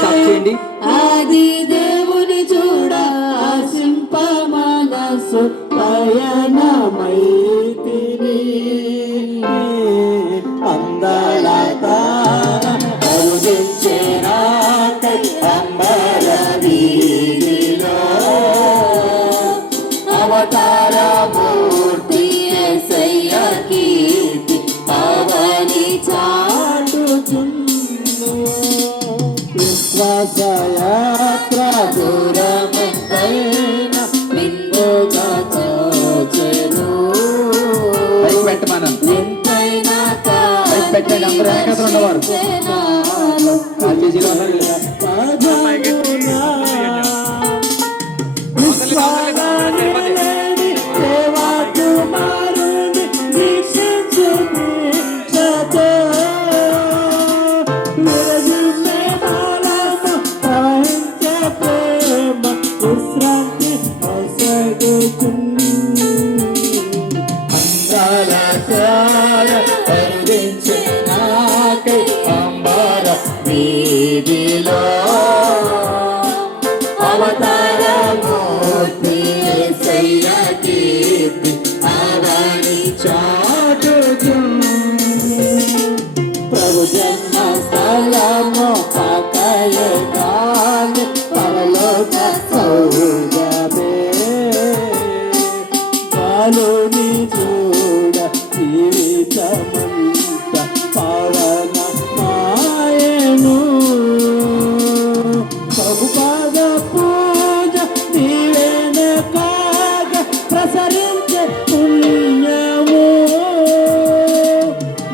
సాక్షి ఆది దేవుని చూడ ఆశింప మనసు పయనమైతిని అందాల తార అరుదించే నాకై అంబర వీధిలో అవతార మూర్తి యేసయ్య కీర్తి అవని చాటుచున్ను విశ్వాసయాత్ర దూరమంతైన విందుగా చూచెను పెట్టమనం వింతైన పెట్టండి అందరూ ఏకత్ర ఉన్నవారు కాలేజీలో ఉన్నారు వీధిలో అవతార మూర్తి యేసయ్య కీర్తి అవని చాటుచున్ను ప్రభు జన్మ స్థలము పకయే కాని పరలోక సౌగమే గాలుని చూడ జీవితమంత పవన మాయను ప్రభుపాద పూజ నీవేన కాగ ప్రసరించే పుణ్యము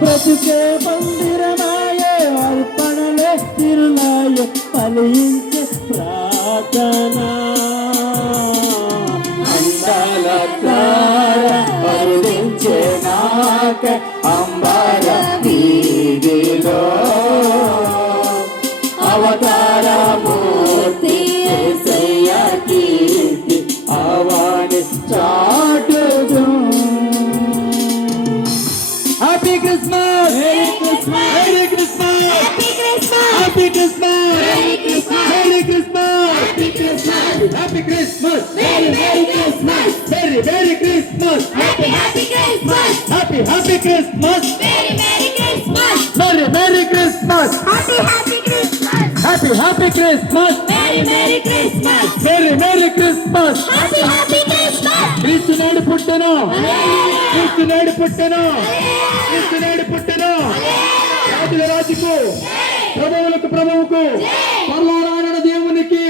బ్రతుకే మందిరమాయే అర్పణలే తిరునాయే ఫలించే ప్రార్థన అందాల తార అరుదించే నాక అంబర వీధిలో అవతార మూర్తి యేసయ్య కీర్తి అవని చాటుచున్ను happy Christmas merry Christmas happy Christmas merry Christmas happy Christmas merry Christmas merry Christmas happy Christmas happy Christmas merry Christmas happy Christmas merry Christmas క్రీస్తు నేడు పుట్టెను క్రీస్తు నేడు పుట్టెను క్రీస్తు నేడు పుట్టెను రాజుల రాజుకు ప్రభువులకు ప్రభువుకు పరలోకమైన దేవునికి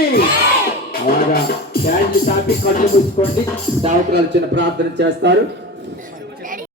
అలాగా క్యాండీ తాపి కళ్ళు మూసుకోండి దావకురాలు చిన్న ప్రార్థన చేస్తారు.